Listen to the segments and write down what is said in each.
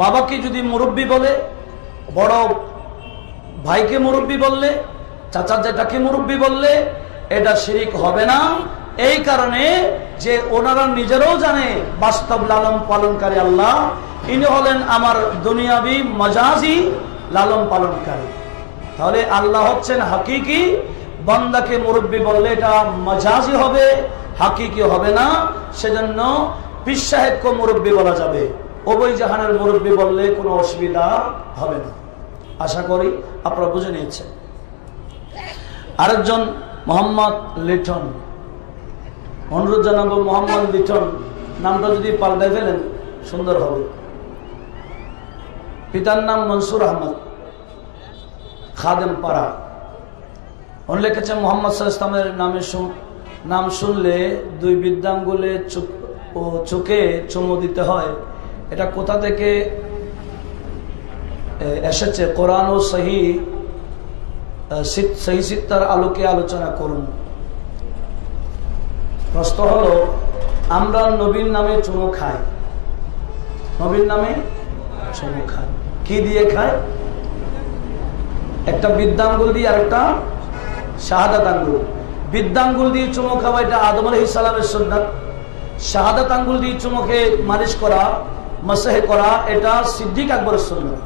বাবাকে যদি মুরব্বী বলে, বড় ভাইকে মুরব্বী বললে, চাচা জেঠাকে মুরব্বী বললে এটা শিরিক হবে না। এই কারণে যে ওনারা নিজেরাও জানে বাস্তব লালন পালনকারী আল্লাহ, ইনি হলেন আমার দুনিয়াবি মজাজি লালন পালনকারী। তাহলে আল্লাহ হচ্ছেন হাকিকি, বান্দাকে মুরব্বী বললে এটা মজাজি হবে, হাকিকি হবে না। সেজন্য পীর সাহেবকে মুরব্বী বলা যাবে, ওবই জাহানের মুরব্বী বললে কোনো অসুবিধা হবে না। আশা করি আপনারা বুঝে নিয়েছেন। আরেকজন মোহাম্মদ লিটন, অনুরোধ জানাবো মোহাম্মদ লিটন নামটা যদি পাল্টে ফেলেন সুন্দর হবে। পিতার নাম মনসুর আহমদ, খাদেম পাড়া। উনি লিখেছেন মোহাম্মদ সাল্লাল্লাহু আলাইহি ওয়াসাল্লামের নাম শুনলে দুই বৃদ্ধাঙ্গুলে চোখে চুমু দিতে হয়। এটা কোথা থেকে এসেছে? কোরআন ও সহি সিত্তার আলোকে আলোচনা করুন। প্রশ্ন হলো, আমরা নবীর নামে চুমু খাই, নবীর নামে চুমু খাই, কি দিয়ে খাই? একটা বৃদ্ধাঙ্গুল দিয়ে আর একটা শাহাদাত আঙ্গুল। বৃদ্ধাঙ্গুল দিয়ে চুমু খাওয়া এটা আদম আলাইহিস সালামের সুন্নাত। শাহাদাত আঙ্গুল দিয়ে চুমুকে মালিশ করা, মাসহে করা এটা সিদ্দিক আকবরের সুন্নাত।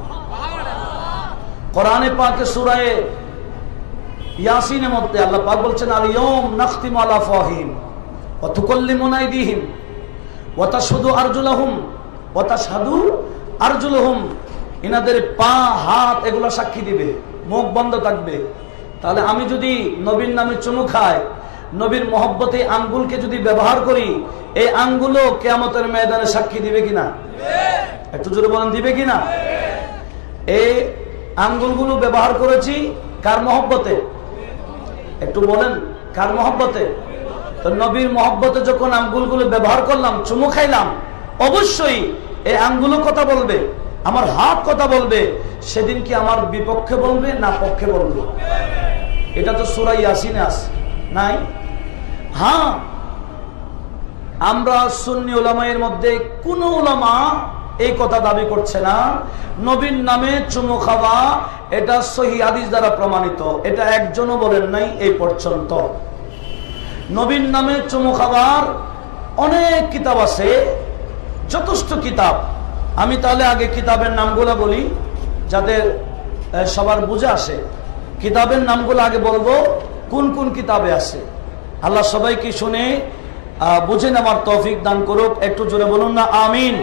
কোরআনে পাকে সূরা ইয়াসিনের মধ্যে আল্লাহ পাক বলছেন, আল ইয়াউম নাখতিমু আলা আফওয়াহিহিম ওয়া তুকাল্লিমুনা আইদিহিম ওয়া তাশহাদু আরজুলুহুম ওয়া তাশহাদু আরজুলুহুম। ইনাদের পা হাত এগুলো সাক্ষী দিবে, মুখ বন্ধ থাকবে। তাহলে আমি যদি নবীর নামে চুমু খাই, নবীর মহব্বতে আঙ্গুলকে যদি ব্যবহার করি, এই আঙ্গুলও কিয়ামতের ময়দানে সাক্ষী দিবে কিনা? একটু জোরে বলেন, দিবে কিনা? এই আঙ্গুলগুলো ব্যবহার করেছি কার মহব্বতে? একটু বলেন, কার মহব্বতে? তো নবীর মহব্বতে যখন আঙ্গুলগুলো ব্যবহার করলাম, চুমু খাইলাম, অবশ্যই এই আঙ্গুলও কথা বলবে, আমার হাত কথা বলবে। সেদিন কি আমার বিপক্ষে বলবে না পক্ষে বলবে? এটা তো সূরা ইয়াসিনে আছে, নাই? হ্যাঁ, আমরা সুন্নি উলামায়ের মধ্যে কোন উলামা এই কথা দাবি করছে না নবীর নামে চুমু খাওয়া এটা সহিহ হাদিস দ্বারা প্রমাণিত। এটা একজনও বলেন নাই এই পর্যন্ত। নবীর নামে চুমু খাওয়ার অনেক কিতাব আছে, যথেষ্ট কিতাব। আমি তাহলে আগে কিতাবের নামগুলো বলি যাদের সবার বুঝে আসে। কিতাবের নামগুলো আগে বলবো, কোন কোন কিতাবে আছে। আল্লাহ সবাইকে শুনে বুঝে নেওয়ার তৌফিক দান করুক। একটু জোরে বলুন না আমিন।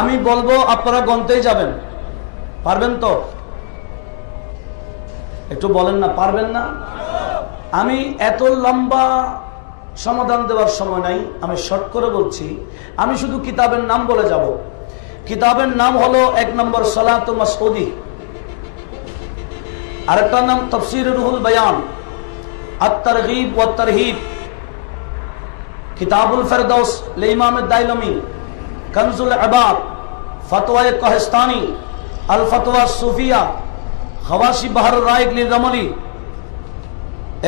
আমি বলবো, আপনারা গন্তেই যাবেন, পারবেন তো? একটু বলেন না, পারবেন না? আমি এত লম্বা সমাধান দেওয়ার সময় নাই, আমি শর্ট করে বলছি। আমি শুধু কিতাবের নাম বলে যাব। কিতাবের নাম হলো, এক নম্বর সালাতু মাসউদি, আরেকটার নাম তাফসীর রুহুল বায়ান, আত-তারগীব ওয়াত তারহিব, কিতাবুল ফেরদৌস লিমাম আদ-দাইলামি, কানজুল ইবাদ, ফতওয়ায়ে কাহস্তানি, আল ফতওয়া সুফিয়া, হাওয়াশি বাহরুর রাইক লির-রামলি,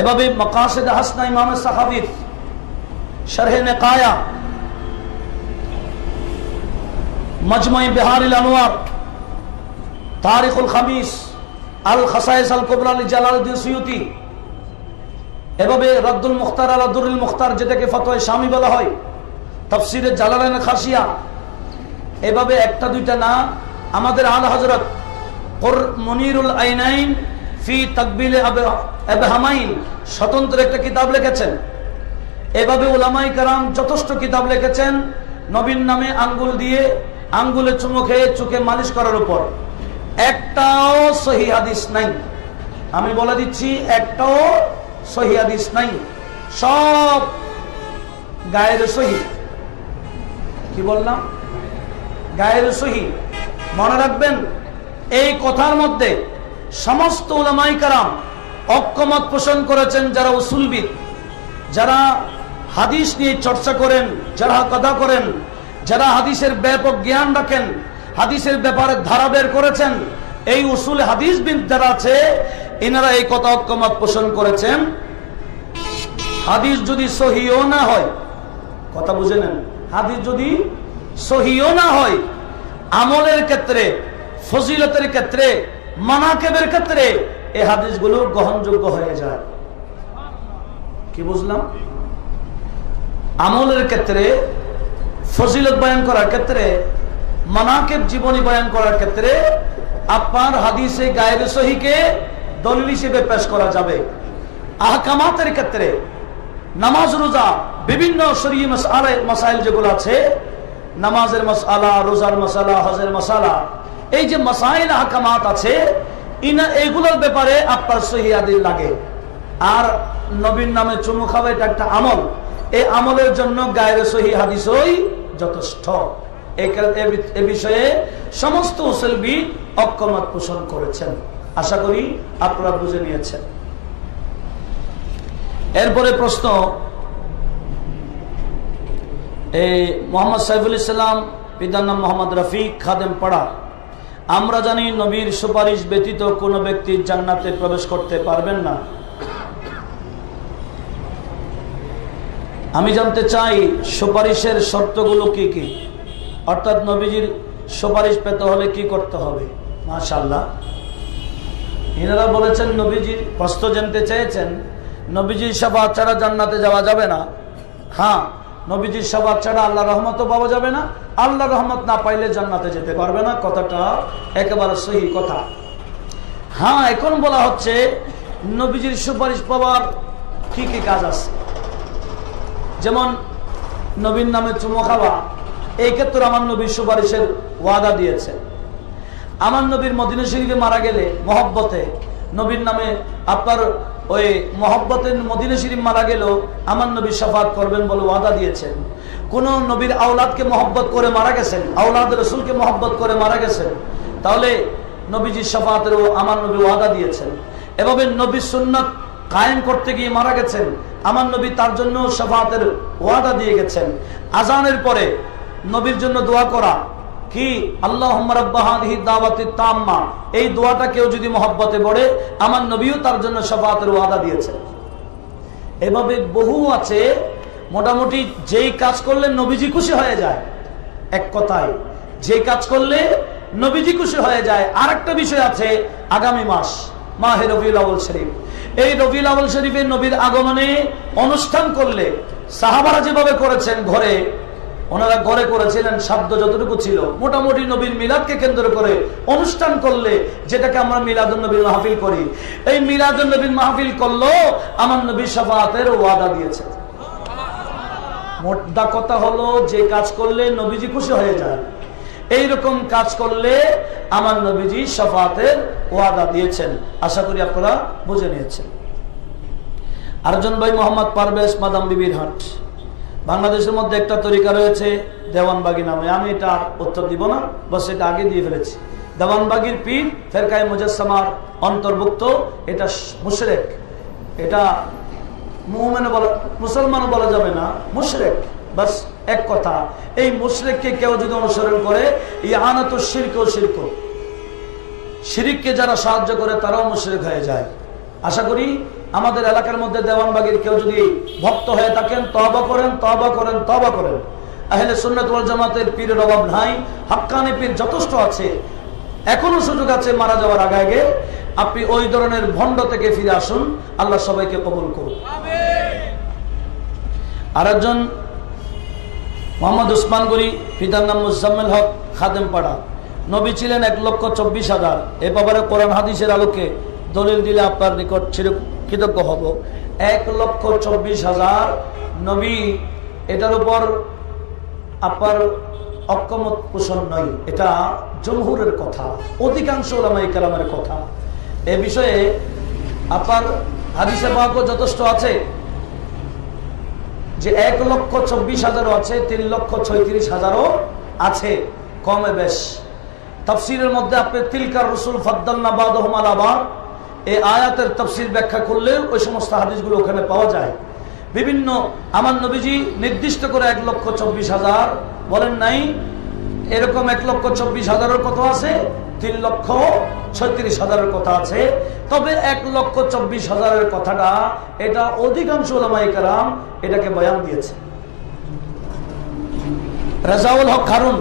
এভাবে মাকাসিদ হাসনা ইমাম সাখাবী, শরহে নিকায়া, মজমুই বিহারিল আনওয়ার, তারিখুল খামিস, আল খাসাইস আল কুবরা লি জালালউদ্দিন সুয়ুতি, এভাবে রদ্দুল মুখতার আলা দুরুল মুখতার, যেটাকে ফতোয়া শামী বলা হয়, তাফসীরে জালালাইন খাসিয়া। এভাবে একটা দুইটা না, আমাদের আলা হযরত মুনিরুল আইনাইন ফি তাকবিল আবহামাইন স্বতন্ত্র একটা কিতাব লিখেছেন। এভাবে উলামায়ে কেরাম যথেষ্ট কিতাব লিখেছেন নবীর নামে আঙ্গুল দিয়ে, আঙ্গুলে চুমু খেয়ে চোখে মালিশ করার উপর। একটাও সহিহ হাদিস নাই, আমি বলে দিচ্ছি, একটাও সহিহ হাদিস নাই, সব গায়ের সহিহ। কি বললাম? গায়ের সহিহ। মনে রাখবেন, এই কথার মধ্যে সমস্ত উলামায়ে কেরাম ঐক্যমত পোষণ করেছেন, যারা উসুলবিদ, যারা হাদিস নিয়ে চর্চা করেন, যারা কথা করেন, যারা হাদিসের ব্যাপক জ্ঞান রাখেন, হাদিসের ব্যাপারে ধারা বের করেছেন, এই উসুল হাদিসবিদ যারা আছে, এনারা এই কথা ঐক্যমত পোষণ করেছেন, হাদিস যদি সহিহ না হয়, কথা বুঝে নেন, হাদিস যদি সহিও না হয়, আমলের ক্ষেত্রে, ফজিলতের ক্ষেত্রে, মানাকেবের ক্ষেত্রে এই হাদিসগুলো গ্রহণযোগ্য হয়ে যায়। কি বুঝলাম? আমলের ক্ষেত্রে, ফজিলত বয়ান করার ক্ষেত্রে, মানাকেব জীবনী বয়ান করার ক্ষেত্রে আপনার হাদিসে গায়রে সহিকে দলিল হিসেবে পেশ করা যাবে। আহকামাতের ক্ষেত্রে, নামাজ রোজা, বিভিন্ন শরীয়ী মাসাইল যেগুলো আছে, নামাজের মাসআলা, রোজার মাসআলা, হজের মাসআলা, এই যে মাসাইল আহকামাত আছে, এইগুলোর ব্যাপারে আপনার সহিহ হাদিস লাগে। আর নবীর নামে চুমু খাওয়া এটা একটা আমল, এই আমলের জন্য গায়রে সহিহ হাদিসই যথেষ্ট। এ বিষয়ে সমস্ত উসুলবি ঐকমত পোষণ করেছেন। আশা করি আপনারা বুঝে নিয়েছেন। এরপরে প্রশ্ন, এই মোহাম্মদ সাইফুল ইসলাম, পিতার নাম মোহাম্মদ রফিক, খাদেম পাড়া। আমরা জানি নবীর সুপারিশ ব্যতীত কোনো ব্যক্তি জান্নাতে প্রবেশ করতে পারবেন না। আমি জানতে চাই সুপারিশের শর্তগুলো কি কি, অর্থাৎ নবীজির সুপারিশ পেতে হলে কি করতে হবে। মাশাআল্লাহ, ইনারা বলেছেন নবীজির প্রশ্ন জানতে চেয়েছেন, নবীজির শাফাআত ছাড়া জান্নাতে যাওয়া যাবে না। হ্যাঁ, নবীজির শাফাআত ছাড়া আল্লাহর রহমতও পাওয়া যাবে না, আল্লাহর রহমত না পাইলে জান্নাতে যেতে পারবে না। কথাটা একেবারে সহি কথা। হ্যাঁ, এখন বলা হচ্ছে নবীজির সুপারিশ পাওয়ার কি কি কাজ আছে। যেমন নবীর নামে চুমো খাওয়া, এই ক্ষেত্রে আমার নবীর সুপারিশের ওয়াদা দিয়েছে। আমার নবীর মদিনা শরীফে মারা গেলে মহব্বতে নবীর নামে আপনার ওই মহব্বতের মদিনা শরীফ মারা গেল আমার নবী শাফাত করবেন বলে ওয়াদা দিয়েছেন। কোন নবীর আওলাদকে মহব্বত করে মারা গেছেন, আওলাদ রসুলকে মহব্বত করে মারা গেছেন, তাহলে নবীজির শাফাতেরও আমার নবী ওয়াদা দিয়েছেন। এভাবে নবীর সুন্নাত কায়েম করতে গিয়ে মারা গেছেন, আমার নবী তার জন্য শাফাতের ওয়াদা দিয়ে গেছেন। আজানের পরে নবীর জন্য দোয়া করা কি, আল্লাহুম্মা রাব্বা হাযিহি দাওয়াতি তাম্মা, এই দোয়াটা কেউ যদি মহব্বতে পড়ে আমার নবীও তার জন্য শাফাতের ওয়াদা দিয়েছেন। এভাবে বহু আছে। মোটামুটি যেই কাজ করলে নবীজি খুশি হয়ে যায়, এক কথায় যেই কাজ করলে নবীজি খুশি হয়ে যায়। আরেকটা বিষয় আছে, আগামী মাস মাহে রবিউল আউয়াল শরীফ, এই রবিউল আউয়াল শরীফে নবীর আগমনে অনুষ্ঠান করলে সাহাবারা যেভাবে করেছেন, ঘরে ওনারা ঘরে করেছিলেন, সাধ্য যতটুকু ছিল, মোটামুটি নবীর মিলাদকে কেন্দ্র করে অনুষ্ঠান করলে, যেটাকে আমরা মিলাদুন নবীর মাহফিল করি, এই মিলাদুন নবীর মাহফিল করলো আমার নবী শাফাতের ওয়াদা দিয়েছে। মোদ্দা কথা হলো, যে কাজ করলে নবীজি খুশি হয়ে যায়, এইরকম কাজ করলে আমার নবীজি শাফাতের ওয়াদা দিয়েছেন। আশা করি আপনারা বুঝে নিয়েছেন। আরেকজন ভাই মোহাম্মদ পারভেজ, মাদাম বিবির হাট। বাংলাদেশের মধ্যে একটা তরিকা রয়েছে দেওয়ানবাগি নামে, আমি এটা উত্তর দিব না, বস এটা আগে দিয়ে ফেলেছি। দেওয়ানবাগির পীর ফেরকায়ে মুজাসসামার অন্তর্ভুক্ত, এটা মুশরিক, এটা মুমিনও বলা, মুসলমানও বলা যাবে না, মুশরিক, বাস এক কথা। এই মুশরিককে কেউ যদি অনুসরণ করে, ইআনাতুশ শিরক ও শিরক, শিরককে যারা সাহায্য করে তারাও মুশরিক হয়ে যায়। আশা করি আমাদের এলাকার মধ্যে দেওয়ানবাগির কেউ যদি ভক্ত হয়ে থাকেন, তওবা করেন, তওবা করেন, তওবা করেন। আহলে সুন্নাত ওয়াল জামাতের পীরের অভাব নাই, হাক্কানি পীর যথেষ্ট আছে। এখনো সুযোগ আছে, মারা যাওয়ার আগে আগে আপনি ওই ধরনের ভণ্ড থেকে ফিরে আসুন। আল্লাহ সবাইকে কবুল করুন। আরেকজন মোহাম্মদ উসমান গনি, পিতার নাম মুজাম্মেল হক, খাদেম পাড়া। নবী ছিলেন 1,24,000। এ ব্যাপারে কোরআন হাদিসের আলোকে দলিল দিলে আপনার নিকট কৃতজ্ঞ হব। 1,24,000 নবী, এটার উপর আপনার ঐকমত পোষণ নয়, এটা জমহুরের কথা, অধিকাংশ উলামায়ে কেরামের কথা। এ বিষয়ে আপনার হাদিসে পাকও যথেষ্ট আছে যে 1,24,000 আছে, 3,36,000 আছে, কমে বেশ। তাফসীরের মধ্যে আপনি তিলকার রাসূল ফাদ্দালনা বাদহুম আলা বাদ, এই আয়াতের তাফসীর ব্যাখ্যা করলে ওই সমস্ত হাদিসগুলো ওখানে পাওয়া যায়। বিভিন্ন আমার নবীজি নির্দিষ্ট করে 1,24,000 বলেন নাই, এরকম 1,24,000 কথা আছে, 3,36,000 কথা আছে। তবে 1,24,000 কথাটা, এটা অধিকাংশ উলামায়ে কেরাম এটাকে বয়ান দিয়েছে। রাজাউল হক হারুন,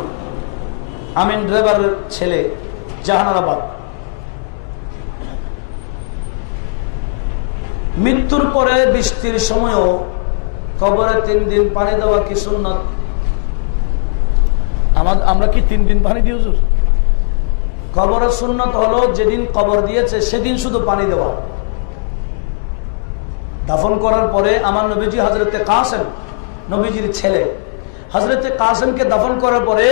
আমিন ড্রাইভারের ছেলে, জাহানারাবাদ। মৃত্যুর পরে বৃষ্টির সময়ও কবরে 3 দিন পানি দেওয়া কি সুন্নাত? আমরা কি 3 দিন পানি দিই হুজুর? কবরের সুন্নাত হলো যেদিন কবর দিয়েছে সেদিন শুধু পানি দেওয়া। দাফন করার পরে আমার নবীজি হযরতে কাসেম, নবীজির ছেলে হযরতে কাসেমকে দাফন করার পরে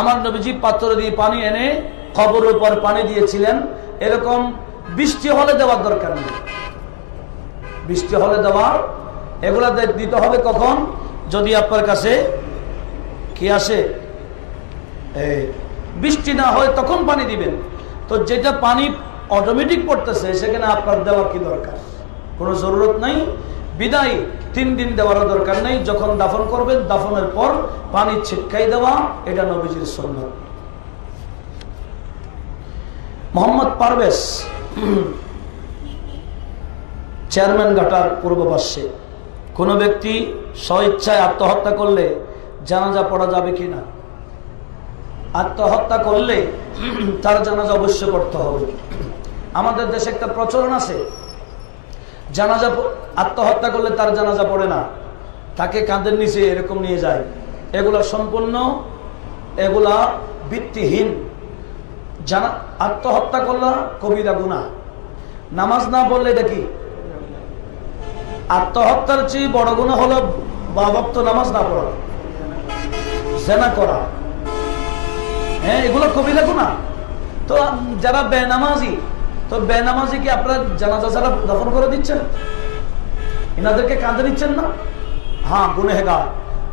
আমার নবীজি পাত্র দিয়ে পানি এনে কবরের উপর পানি দিয়েছিলেন। এরকম বৃষ্টি হলে দেওয়ার দরকার নেই। বৃষ্টি হলে দেওয়ার এগুলা দিতে হবে কখন? যদি আপনার কাছে কি আসে, বৃষ্টি না হয় তখন পানি দিবেন। তো যেটা পানি অটোমেটিক পড়তেছে সেখানে আপনার দেওয়ার কি দরকার? কোনো জরুরত নাই। বিদায় 3 দিন দেওয়ার দরকার নেই। যখন দাফন করবেন দাফনের পর পানি ছিটকাই দেওয়া, এটা নবীজির সুন্নাত। মোহাম্মদ পারভেজ, চেয়ারম্যান ঘাটার পূর্ব পার্শ্বে, কোন ব্যক্তি স্বইচ্ছায় আত্মহত্যা করলে জানাজা পড়া যাবে কিনা? আত্মহত্যা করলে তার জানাজা অবশ্যই পড়তে হবে। আমাদের দেশে একটা প্রচলন আছে, জানাজা আত্মহত্যা করলে তার জানাজা পড়ে না, তাকে কাঁধের নিচে এরকম নিয়ে যায়। এগুলা সম্পূর্ণ ভিত্তিহীন। আত্মহত্যা করলে কবিরা গুনাহ। নামাজ না পড়লে এটা কি? আত্মহত্যার চেয়ে বড় গুনাহ হলো 5 ওয়াক্ত নামাজ না পড়া, জিনা করা। হ্যাঁ, এগুলো কবিরা গুনাহ। তো যারা বেনামাজি, তো বেনামাজি কি আপনারা জানাজা ছাড়া দাফন করে দিচ্ছেন? এনাদেরকে কাঁদে দিচ্ছেন না? হ্যাঁ, গুনাহগার।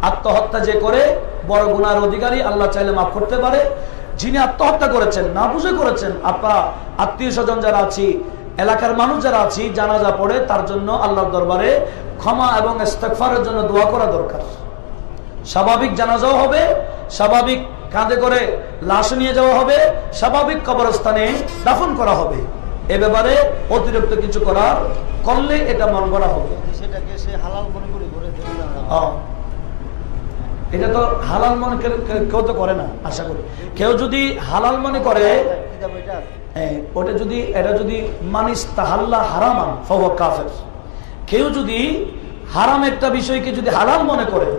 আত্মহত্যা যে করে বড় গুনার অধিকারী, আল্লাহ চাইলে মাফ করতে পারে। যিনি আত্মহত্যা করেছেন, না বুঝে করেছেন, আপনারা আত্মীয় স্বজন যারা আছি, এলাকার মানুষ যারা আছি, জানাজা পড়ে তার জন্য আল্লাহর দরবারে ক্ষমা এবং ইস্তেগফারের জন্য দোয়া করা দরকার। স্বাভাবিক জানাজাও হবে, স্বাভাবিক কাঁধে করে লাশ নিয়ে যাওয়া হবে, স্বাভাবিক কবরস্থানে দাফন করা হবে। এ ব্যাপারে অতিরিক্ত কিছু করলে এটা মন করা হবে। এটা তো হালাল মনে কেউ তো করে না, আশা করি। কেউ যদি হালাল মনে করে, এটা যদি মানিস তাহাল্লা হারামান ফাহুয়া কাফের। কেউ যদি হারাম একটা বিষয়কে যদি হালাল মনে করে,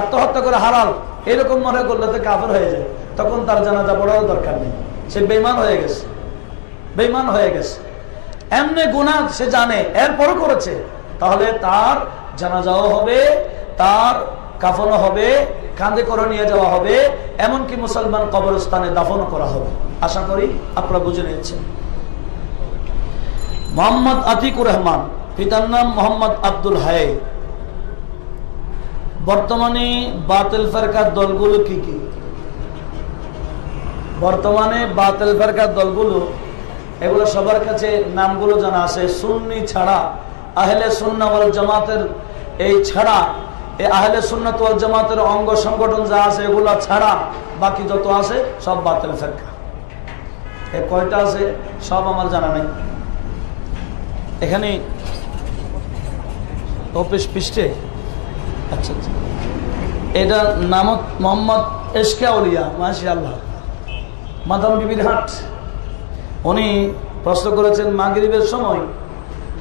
আত্মহত্যা করে হালাল এরকম মনে করলে তো কাফের হয়ে যায়। তখন তার জানাজা পড়ার দরকার নেই, সে বেঈমান হয়ে গেছে। এমনি গুনাহ সে জানে, এরপরও করেছে, তাহলে তার জানাজাও হবে, তার কাফনও হবে, কাঁধে করে নিয়ে যাওয়া হবে, এমনকি মুসলমান কবরস্থানে দাফনও করা হবে। আশা করি আপনারা বুঝে নিয়েছেন। মোহাম্মদ আতিকুর রহমান, পিতার নাম মোহাম্মদ আব্দুল হাই। বর্তমানে বাতিল ফেরকার দলগুলো কি কি? বর্তমানে বাতিল ফেরকার দলগুলো, এগুলো সবার কাছে নামগুলো জানা আছে। সুন্নি ছাড়া, আহলে সুন্নাহ ওয়াল জামাতের এই ছাড়া, এই আহলে সুন্নাত ওয়াল জামাতের অঙ্গ সংগঠন যা আছে এগুলো ছাড়া বাকি যত আছে সব বাতিল ফেরকা। কয়টা আছে সব আমার জানা নেই। এখানে অফিস পৃষ্ঠে, আচ্ছা, এটা নাম মোহাম্মদ এশকে আউলিয়া, মাশাআল্লাহ, মাদাম বিবির হাট। উনি প্রশ্ন করেছেন,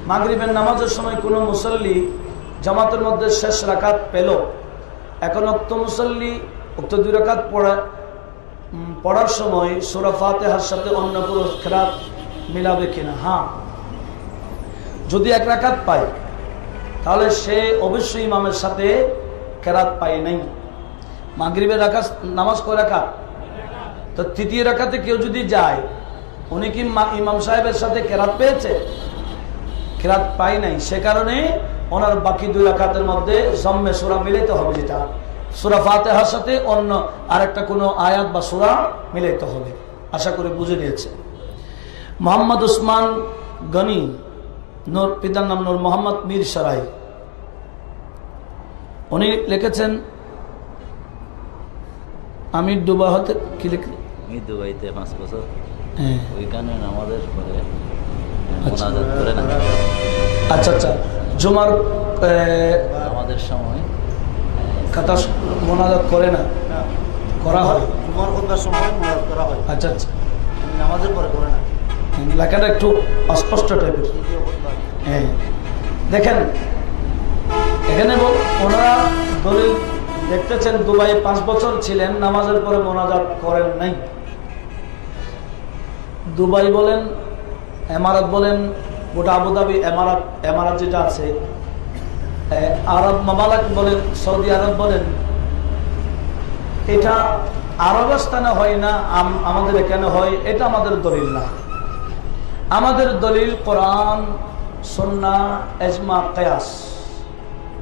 মাগরিবের নামাজের সময় কোন মুসল্লি জামাতের মধ্যে শেষ রাকাত পেল, এখন উক্ত মুসল্লি উক্ত 2 রাকাত পড়ার সময় সূরা ফাতিহার সাথে অন্য কোনো কিরাত মিলাবে কিনা? হ্যাঁ, যদি 1 রাকাত পায় তাহলে সে অবশ্যই ইমামের সাথে কেরাত পায় নাই। মাগরিবের নামাজ কয় রাকাত? তো 3য় রাকাতে কেউ যদি যায়, উনি কি ইমাম সাহেবের সাথে কেরাত পেয়েছে? কেরাত পায় নাই। সে কারণে ওনার বাকি 2 রাকাতের মধ্যে জম্মে সূরা মিলাইতে হবে, যেটা সূরা ফাতিহার সাথে অন্য আরেকটা কোনো আয়াত বা সূরা মিলাইতে হবে। আশা করি বুঝে নিয়েছে। মোহাম্মদ উসমান গনি, পিতার নাম নূর মোহাম্মদ মীর সরাই। উনি লিখেছেন, আমি দুবা হতে কি লিখি, দুবাইতে 5 বছর ওইখানে নামাজের পরে মোনাজাত করে না। আচ্ছা, জুমার আমাদের সময় কথা মোনাজাত করে না, করা হয়? জুমার খুতবার সময় মোনাজাত করা হয়। আচ্ছা আচ্ছা, নামাজের পরে করে না। লেখাটা একটু অস্পষ্ট টাইপের। হ্যাঁ, দেখেন এখানে ওনারা দলিল দেখতেছেন দুবাই 5 বছর ছিলেন, নামাজের পরে মোনাজাত করেন নাই। দুবাই বলেন, এমারাত বলেন, গোটা আবুধাবি এমারাত যেটা আছে, আরব মামালাক বলেন, সৌদি আরব বলেন, এটা আরব স্থানে হয় না, আমাদের এখানে হয়। এটা আমাদের দলিল না। আমাদের দলিল কোরআন, সুন্নাহ, ইজমা, কিয়াস।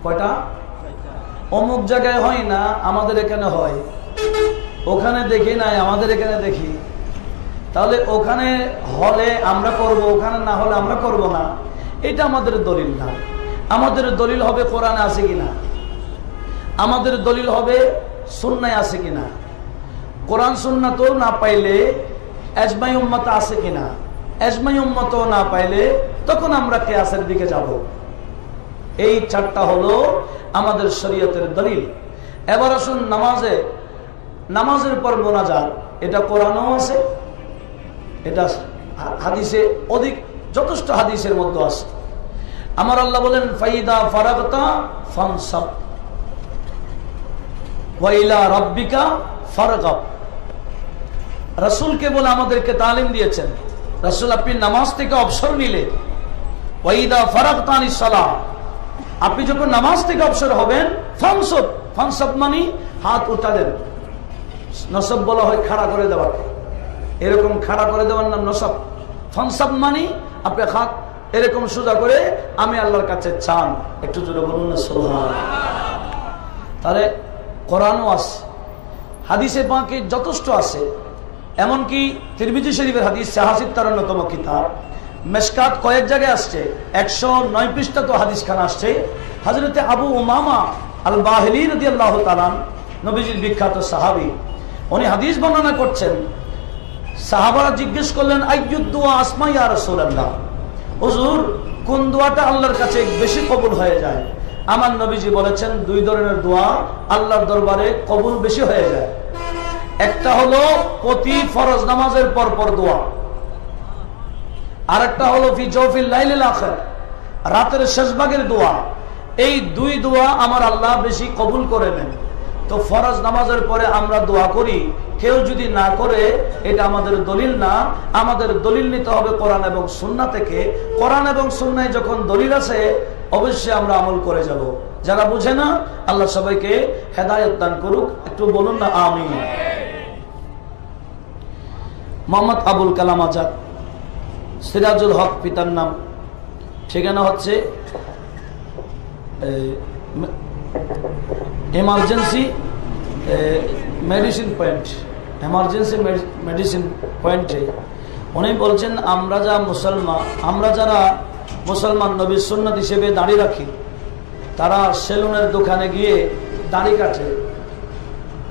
কয়টা? অমুক জায়গায় হয় না, আমাদের এখানে হয়। ওখানে দেখি নাই, আমাদের এখানে দেখি। তাহলে ওখানে হলে আমরা করব, ওখানে না হলে আমরা করব না, এটা আমাদের দলিল না। আমাদের দলিল হবে কোরআনে আছে কিনা, আমাদের দলিল হবে সুন্নায় আছে কিনা। কোরআন সুন্নাহ তো না পাইলে ইজমাই উম্মত আছে কিনা, ইজমাই উম্মত না পাইলে তখন আমরা কিয়াসের দিকে যাব। এই 4টা হলো আমাদের শরীয়তের দলিল। এবার আসুন নামাজের পর মোনাজাত, এটা কোরআনেও আছে, এটা হাদিসে অধিক যথেষ্ট হাদিসের মধ্যে আছে। আমার আল্লাহ বলেন ফাইদা ফারাগতা ফানসাব ওয়া ইলা রাব্বিকা ফারগাব। রাসূলকে বলে আমাদেরকে তালিম দিয়েছেন, রাসূল আপনি নামাজ থেকে অবসর নিলে, ওয়াইদা ফারাগতা আনিস সালাহ, আপনি যখন নামাজ থেকে অবসর হবেন, ফানসাব, ফানসাব মানে হাত উঠালেন। নসব বলা হয় খাড়া করে দেওয়া, এরকম খাড়া করে দেওয়ার নাম নসব। ফানসাব মানে আপনি হাত এরকম সোজা করে আমি আল্লাহর কাছে চান। একটু জোরে বলুন না সুবহানাল্লাহ। তাহলে কোরআনও আছে, হাদিসে পাকে যথেষ্ট আছে। এমনকি তিরমিজি শরীফের হাদিস 86 কিতাব, মেশকাত কয়েক জায়গায় আসছে, 109 পৃষ্ঠা তো হাদিস খান আসছে। হযরতে আবু উমামা আল বাহিলি রাদিয়াল্লাহু তাআলা, নবীজির বিখ্যাত সাহাবী, উনি হাদিস বর্ণনা করছেন। সাহাবারা জিজ্ঞেস করলেন আইয়ুদ দুআ আসমা ইয়া রাসূলুল্লাহ, হুজুর কোন দোয়াটা আল্লাহর কাছে বেশি কবুল হয়ে যায়? আমার নবীজি বলেছেন 2 ধরনের দোয়া আল্লাহর দরবারে কবুল বেশি হয়ে যায়। একটা হলো প্রতি ফরজ নামাজের পর দোয়া, আর একটা হলো ফি জওফিল লাইলিল আখির, রাতের শেষ ভাগের দোয়া। এই 2 দোয়া আমার আল্লাহ বেশি কবুল করে নেন। তো ফরজ নামাজের পরে আমরা দোয়া করি, কেউ যদি না করে এটা আমাদের দলিল না। আমাদের দলিল নিতে হবে কোরআন এবং সুন্নাহ থেকে। কোরআন এবং সুন্নায় যখন দলিল আছে অবশ্যই আমরা আমল করে যাব। যারা বুঝে না আল্লাহ সবাইকে হেদায়েত দান করুক। একটু বলুন না আমিন। মোহাম্মদ আবুল কালাম আজাদ, সিরাজুল হক পিতার নাম, ঠিকানা হচ্ছে emergency medicine point, emergency medicine পয়েন্টে। উনি বলছেন আমরা যারা মুসলমান নবীর সুন্নাত হিসেবে দাড়ি রাখি, তারা সেলুনের দোকানে গিয়ে দাড়ি কাটে।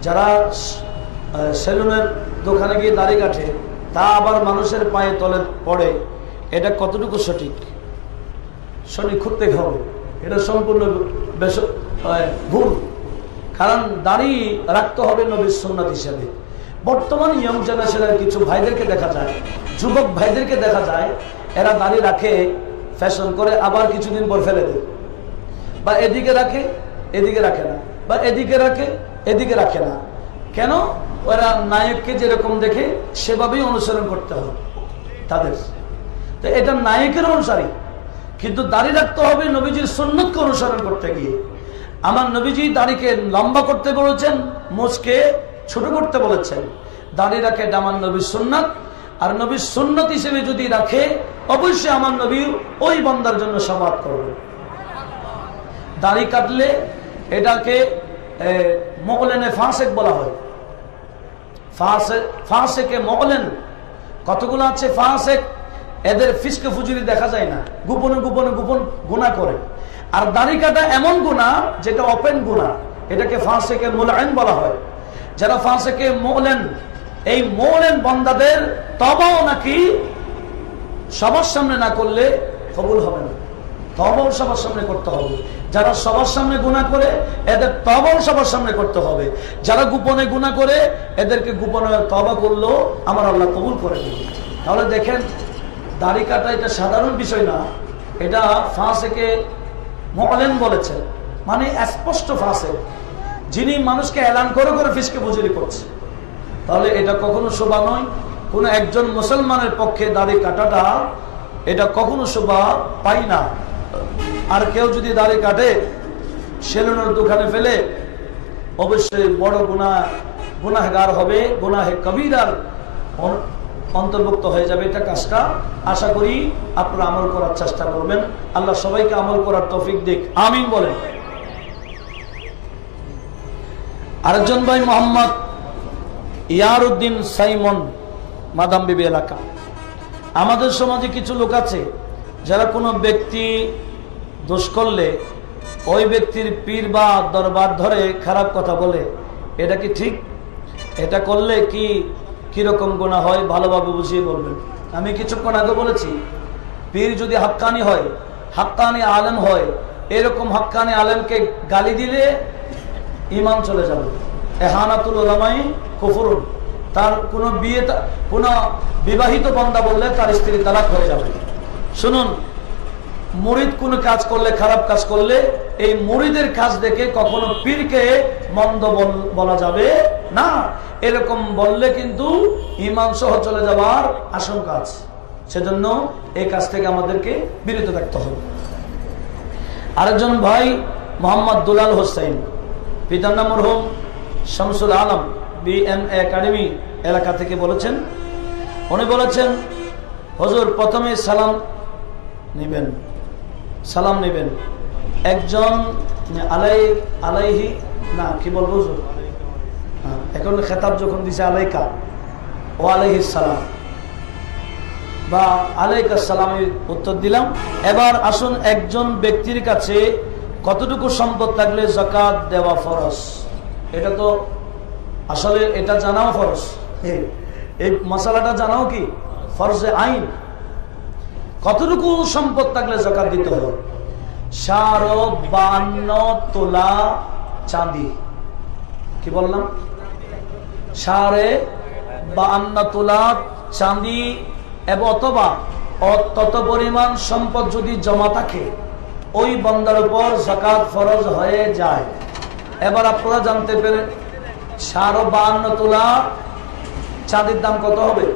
যারা সেলুনের দোকানে গিয়ে দাড়ি কাটে তা আবার মানুষের পায়ে তলে পড়ে, এটা কতটুকু সঠিক? সঠিক খুঁজতে হবে, এটা সম্পূর্ণ ভুল। কারণ দাড়ি রাখতে হবে নবীর সুন্নাত হিসেবে। বর্তমান ইয়ং জেনারেশনের কিছু ভাইদেরকে দেখা যায়, যুবক ভাইদেরকে দেখা যায়, এরা দাড়ি রাখে, ফ্যাশন করে, আবার কিছুদিন পর ফেলে দেয়। বা এদিকে রাখে, এদিকে রাখে না, বা এদিকে রাখে, এদিকে রাখে না। কেন? ওরা নায়ককে যেরকম দেখে সেভাবেই অনুসরণ করতে হবে তাদের। তো এটা নায়কের অনুসারী, কিন্তু দাড়ি রাখতে হবে নবীজির সুন্নতকে অনুসরণ করতে গিয়ে। আমার নবীজি দাড়িকে লম্বা করতে বলেছেন, মোচকে ছোট করতে বলেছেন। দাড়ি রাখে এটা আমার নবীর সুন্নাত। আর নবীর সুন্নাত হিসেবে যদি রাখে অবশ্যই আমার নবী ওই বান্দার জন্য শাফাত করবে। দাড়ি কাটলে এটাকে মুগলেনে ফাসেক বলা হয়। ফাসেকে মুগলেন কতগুলো আছে ফাসেক, এদের ফিসকে ফুজুরি দেখা যায় না, গোপন গুনাহ করে। আর দাড়ি কাটা এমন গুনাহ যেটা ওপেন গুনাহ, এটাকে ফাসেকে মুলআন বলা হয়। যারা ফাসেকে মুগলেন, এই মুগলেন বান্দাদের তওবাও নাকি সবার সামনে না করলে কবুল হবে না। তওবাও সবার সামনে করতে হবে। যারা সবার সামনে গুনাহ করে এদের তওবাও সবার সামনে করতে হবে। যারা গোপনে গুনাহ করে এদেরকে গোপনে তওবা করলেও আমার আল্লাহ কবুল করে দেবে। তাহলে দেখেন, দাড়ি কাটা এটা সাধারণ বিষয় না, এটা ফাসেকে মুআল্লিন বলেছে, মানে স্পষ্ট ফাসেক, যিনি মানুষকে এলান করে করে ফিসকে বুঝিয়ে করছে। তাহলে এটা কখনো শোভা নয়। কোন একজন মুসলমানের পক্ষে দাড়ি কাটাটা এটা কখনো শোভা পাই না। আর কেউ যদি দাড়ি কাটে সেলুনের দোকানে ফেলে অবশ্যই বড় গুনাহগার হবে, গুনাহে কবিরার অন্তর্ভুক্ত হয়ে যাবে এটা কাজটা। আশা করি আপনারা আমল করার চেষ্টা করবেন। আল্লাহ সবাইকে আমল করার তৌফিক দিক, আমিন বলেন। আরেকজন ভাই মোহাম্মদ ইয়ারউদ্দিন সাইমন, মাদাম বিবি এলাকা। আমাদের সমাজে কিছু লোক আছে যারা কোনো ব্যক্তি দোষ করলে ওই ব্যক্তির পীর বা দরবার ধরে খারাপ কথা বলে। এটা কি ঠিক? এটা করলে কি কিরকম গুনাহ হয় ভালোভাবে বুঝিয়ে বলবেন। আমি কিছুক্ষণ আগে বলেছি, পীর যদি হাক্কানি হয়, হাক্কানি আলেম হয়, এরকম হাক্কানি আলেমকে গালি দিলে ঈমান চলে যাবে। ইহানাতুল উলামাই কুফরুন। তার কোনো বিবাহিত বান্দা বললে তার স্ত্রী তালাক হয়ে যাবে। শুনুন, মুরিদ কোন কাজ করলে, খারাপ কাজ করলে, এই মুরিদের কাজ দেখে কখনো পীরকে মন্দ বলা যাবে না। এরকম বললে কিন্তু ঈমান সহ চলে যাওয়ার আশঙ্কা আছে। সেজন্য এই কাজ থেকে আমাদেরকে বিরত থাকতে হবে। আরেকজন ভাই মোহাম্মদ দুলাল হোসেন, পিতার নাম মরহুম শামসুল আলম, বিএমএ একাডেমি এলাকা থেকে বলেছেন, উনি বলেছেন, হুজুর প্রথমে সালাম নেবেন একজন আলাইহি না কি বলবো হুজুর, এখন খেতাব যখন দিছে আলাইকা ও আলাইহিস সালাম বা আলাইকাস সালামের উত্তর দিলাম। এবার আসুন, একজন ব্যক্তির কাছে কতটুকু সম্পদ থাকলে যাকাত দেওয়া ফরজ? এটা তো আসলে এটা জানাও ফরজ, এই মশালাটা জানাও কি ফরজে আইন। কতটুকু সম্পদ থাকলে যাকাত দিতে হবে? 52 তোলা চাঁদি। কি বললাম? 52 তোলা চাঁদি এবং অথবা তত পরিমাণ সম্পদ যদি জমা থাকে ওই বান্দার উপর যাকাত ফরজ হয়ে যায়। এবার আপনারা জানতে পেরে 52 তোলা চাঁদির দাম কত হবে?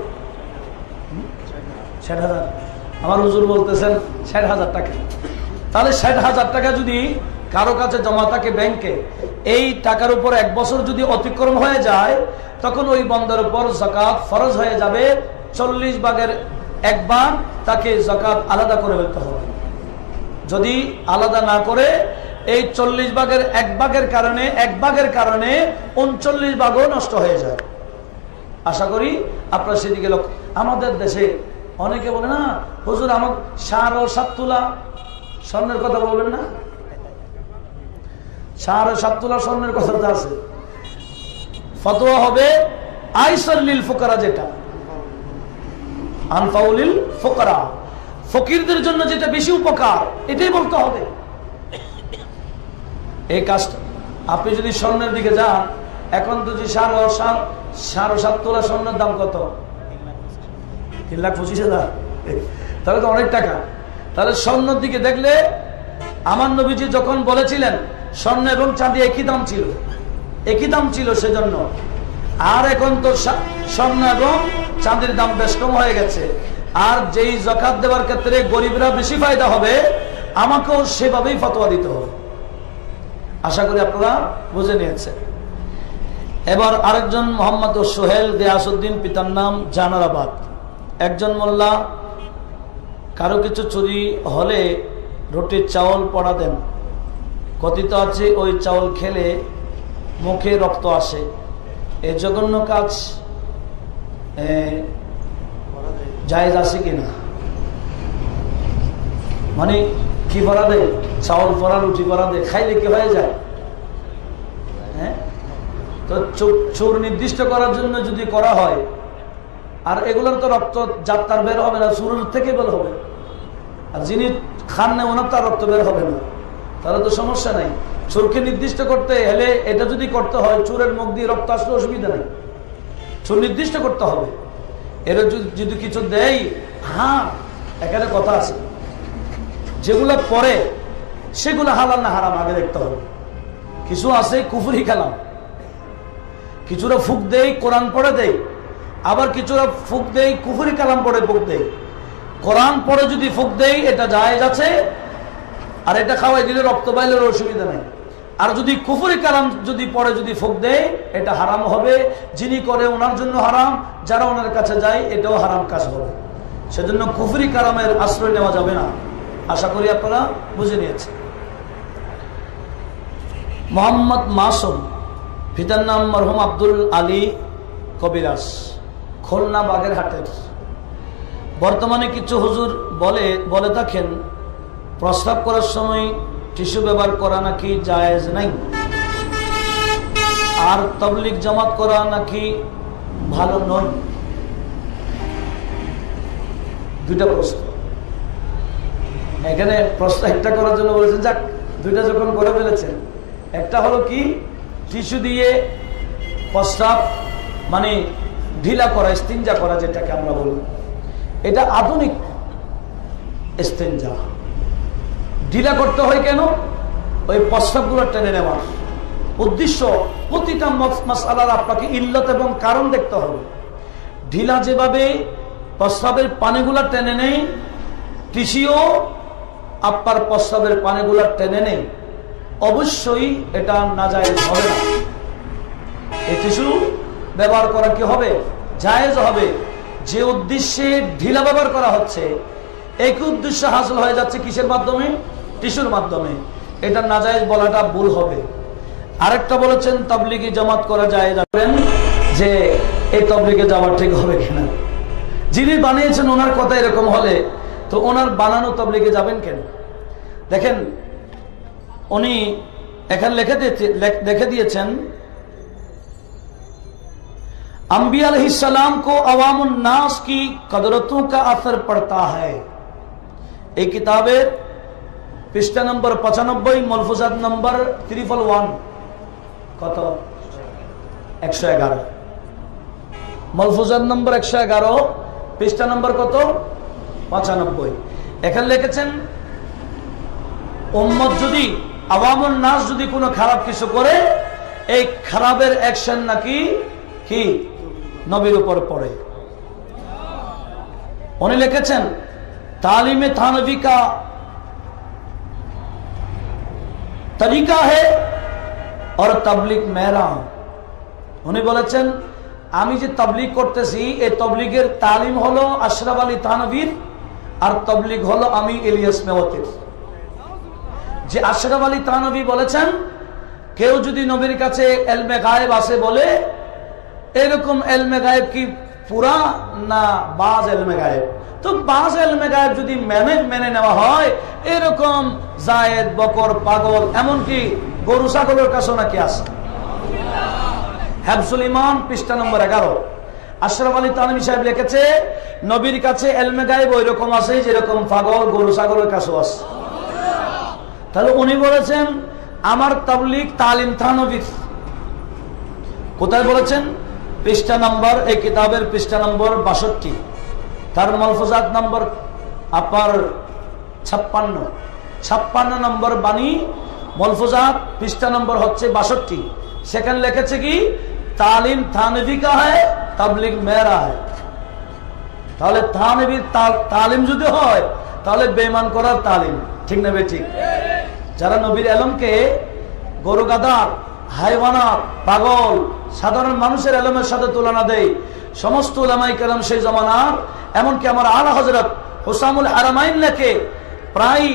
60,000। আমার হুজুর বলতেছেন 60,000 টাকা। তাহলে 60,000 টাকা যদি কারো কাছে জমা থাকে ব্যাংকে, এই টাকার উপর 1 বছর যদি অতিক্রম হয়ে যায় তখন ওই বান্দার উপর যাকাত ফরজ হয়ে যাবে। 40 ভাগের 1 ভাগ তাকে যাকাত আলাদা করে ফেলতে হবে। যদি আলাদা না করে এই 40 ভাগের 1 ভাগের কারণে 39 ভাগও নষ্ট হয়ে যায়। আশা করি আপনার সেদিকে লক্ষ্য। আমাদের দেশে অনেকে বলে না হুজুর আমার 7.5 তোলা স্বর্ণের কথা বলবেন না? 7.5 তোলা স্বর্ণের কথা আছে। ফতোয়া হবে আইসার লিল ফুকারা, যেটা আনফাউলিল ফুকারা, ফকিরদের জন্য যেটা বেশি উপকার, এটাই বলতে হবে। এই কাজটা আপনি যদি স্বর্ণের দিকে যান, এখন তো যে 7.5 তোলা স্বর্ণের দাম কত? 3,25,000। তাহলে তো অনেক টাকা। তাহলে স্বর্ণের দিকে দেখলে আমার নবীজি যখন বলেছিলেন স্বর্ণ এবং চাঁদি একই দাম ছিল সেজন্য। আর এখন তো স্বর্ণ এবং চাঁদির দাম বেশ কম হয়ে গেছে। আর যেই যাকাত দেওয়ার ক্ষেত্রে গরিবরা বেশি ফায়দা হবে, আমাকেও সেভাবেই ফতোয়া দিতে হবে। আশা করি আপনারা বুঝে নিয়েছেন। এবার আরেকজন মোহাম্মদ সোহেল গিয়াসউদ্দিন, পিতার নাম জানারাবাদ। একজন মোল্লা কারো কিছু চুরি হলে রুটির চাউল পড়া দেন। কথিত আছে ওই চাউল খেলে মুখে রক্ত আসে। এই জঘন্য কাজ জায়েজ আছে কিনা? মানে কি পড়া দেয়? চাউল পড়া, রুটি পড়া দেয়, খাইলে কি হয়ে যায়? হ্যাঁ, তো চোর নির্দিষ্ট করার জন্য যদি করা হয়, আর এগুলোর তো রক্ত যাত্রার বের হবে না, চুরের থেকে বের হবে। আর যিনি খান না ওনার তার রক্ত বের হবে না, তাহলে তো সমস্যা নাই। চোরকে নির্দিষ্ট করতে হলে এটা যদি করতে হয় চোরের মুখ দিয়ে রক্ত আসলে অসুবিধা নেই, চোর নির্দিষ্ট করতে হবে। এর যদি কিছু দেয়, হ্যাঁ এখানে কথা আছে, যেগুলো পরে সেগুলো হালাল না হারাম আগে দেখতে হবে। কিছু আছে কুফরি কালাম, কিছুরা ফুক দেয় কোরআন পড়ে দেয়, আবার কিছুরা ফুক দেয় কুফরি কালাম পড়ে ফুক দেয়। কোরআন পড়ে যদি ফুক দেয় এটা জায়েজ আছে, আর এটা খাওয়াই দিলে রক্ত বাইলের অসুবিধা নেই। আর যদি কুফরি কালাম যদি পড়ে যদি ফুক দেয় এটা হারাম হবে, যিনি করে ওনার জন্য হারাম, যারা ওনার কাছে যায় এটাও হারাম কাজ হবে। সেজন্য কুফরি কালামের আশ্রয় নেওয়া যাবে না। আশা করি আপনারা বুঝে নিয়েছেন। মোহাম্মদ মাসুম, পিতার নাম মরহুম আব্দুল আলী কবিরাজ, খুলনা বাগেরহাটের। বর্তমানে কিছু হুজুর বলে থাকেন প্রস্রাব করার সময় টিস্যু ব্যবহার করা নাকি জায়েজ নাই, আর তাবলীগ জামাত করা নাকি ভালো নয়। দুইটা প্রশ্ন এখানে। প্রশ্ন একটা করার জন্য বলেছেন, যাক দুইটা যখন করে ফেলেছেন, একটা হলো কি টিস্যু দিয়ে প্রস্রাব মানে ঢিলা করা, ইস্তিনজা করা যেটাকে আমরা বলি, এটা আধুনিক ইস্তিনজা। ঢিলা করতে হয় কেন? ওই প্রস্রাবগুলো টেনে নেওয়ার উদ্দেশ্য। প্রতিটা মাসআলার আপনাকে ইল্লত এবং কারণ দেখতে হবে। ঢিলা যেভাবে প্রস্রাবের পানিগুলা টেনে নেই, টিস্যুও আপনার প্রস্রাবের পানিগুলা টেনে নেই, অবশ্যই এটা নাজায়েজ হবে না। এই টিস্যু ব্যবহার করা কি হবে? জায়েজ হবে। যে উদ্দেশ্যে ঢিলা ব্যবহার করা হচ্ছে একই উদ্দেশ্য হাসিল হয়ে যাচ্ছে কিসের মাধ্যমে? টিস্যুর মাধ্যমে। এটা নাজায়েজ বলাটা ভুল হবে। আরেকটা বলেছেন তাবলীগে জামাত করা যায়, যাবেন যে এই তাবলীগে যাওয়া ঠিক হবে কিনা। যিনি বানিয়েছেন ওনার কথা এরকম হলে তো ওনার বানানো তাবলীগে যাবেন কেন? দেখেন উনি এখানে লিখে দিয়েছেন, अंबिया अलैहिस्सलाम को अवामुन नास की कदरतों का असर पड़ता है। এই কিতাবের পৃষ্ঠা নম্বর 95, মলফুজাত নম্বর 111, কত 111, মলফুজাত নম্বর 111, পৃষ্ঠা নম্বর কত 95। এখানে লিখেছেন উম্মত যদি আওয়ামুন নাস যদি কোনো খারাপ কিছু করে, এই খারাপের অ্যাকশন নাকি কি নবীর উপর পড়ে। উনি লিখেছেন तालीम थानवी का तरीका है और तबलीग मेरा। উনি বলেছেন আমি যে তাবলীগ করতেছি এই তাবলীগের তালিম হলো আশরাফ আলী থানভীর, আর তাবলীগ হলো আমি ইলিয়াস মেওয়াতির। যে আশরাফ আলী থানভী বলেছেন কেউ যদি নবীর কাছে ইলমে গায়েব আছে বলে, এরকম ইলমে গায়েব কি পুরা না বাজ ইলমে গায়েব? তো বাজ ইলমে গায়েব যদি মেনে নেওয়া হয়, এরকম জায়েদ বকর পাগল এমনকি গরু ছাগলের কাছেও নাকি আছে। হাফজুল ইমান পৃষ্ঠা নম্বর 11, আশরাফ আলী থানভী সাহেব লিখেছে নবীর কাছে ইলমে গায়েব ওই রকম আছে যেরকম পাগল গরু ছাগলের কাছেও আছে। তাহলে উনি বলেছেন আমার তাবলীগ তালিম থানভীর। কোথায় বলেছেন? পৃষ্ঠা নম্বর, এই কিতাবের পৃষ্ঠা নম্বর 62, তার মলফুজাত নম্বর আপনার 56 নম্বর বাণী মলফুজাত পৃষ্ঠা নম্বর হচ্ছে 62। সেখানে লিখেছে কি তালিম থানভী কা হ্যায় তাবলীগ মেরা হ্যায়। তাহলে থানভীর তালিম যদি হয় তাহলে বেঈমান করার তালিম, ঠিক না বে ঠিক? যারা নবীর ইলমকে গরু গাদা হাইওয়ানাত পাগল সাধারণ মানুষের ইলমের সাথে তুলনা দেয়, সমস্ত উলামায়ে কেরাম সেই জামানার, এমনকি আমার আলা হযরত হুসামুল হারামাইন লেখে প্রায়